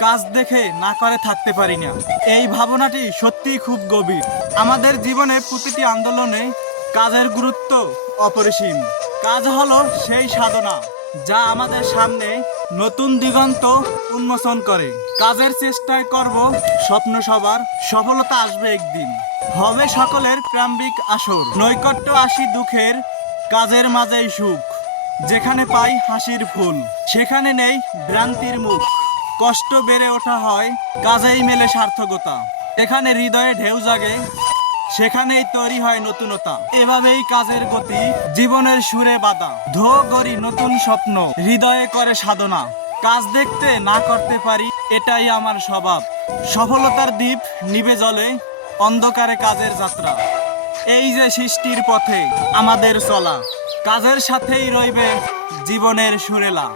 কাজ দেখে না করে থাকতে পারি না। এই ভাবনাটি সত্যিই খুব গভীর। আমাদের জীবনে প্রতিটি আন্দোলনে কাজের গুরুত্ব অপরিসীম। কাজ হলো সেই সাধনা যা আমাদের সামনে নতুন দিগন্ত উন্মোচন করে। কাজের চেষ্টায় করব স্বপ্ন সবার, সফলতা আসবে একদিন। হবে সকলের প্রাম্বিক আসর, নৈকট্য আসি দুঃখের, কাজের মাঝেই সুখ। যেখানে পাই হাসির ফুল, সেখানে নেই ভ্রান্তির মুখ। কষ্ট বেড়ে ওঠা হয়, কাজেই মেলে সার্থকতা। এখানে হৃদয়ে ঢেউ জাগে, সেখানেই তৈরি হয় নতুনতা। এভাবেই কাজের গতি জীবনের সুরে বাঁধা। ধো গড়ি নতুন স্বপ্ন, হৃদয়ে করে সাধনা। কাজ দেখতে না করতে পারি, এটাই আমার স্বভাব। সফলতার দ্বীপ নিভে জ্বলে, অন্ধকারে কাজের যাত্রা। এই যে সৃষ্টির পথে আমাদের চলা, কাজের সাথেই রইবে জীবনের সুরেলা।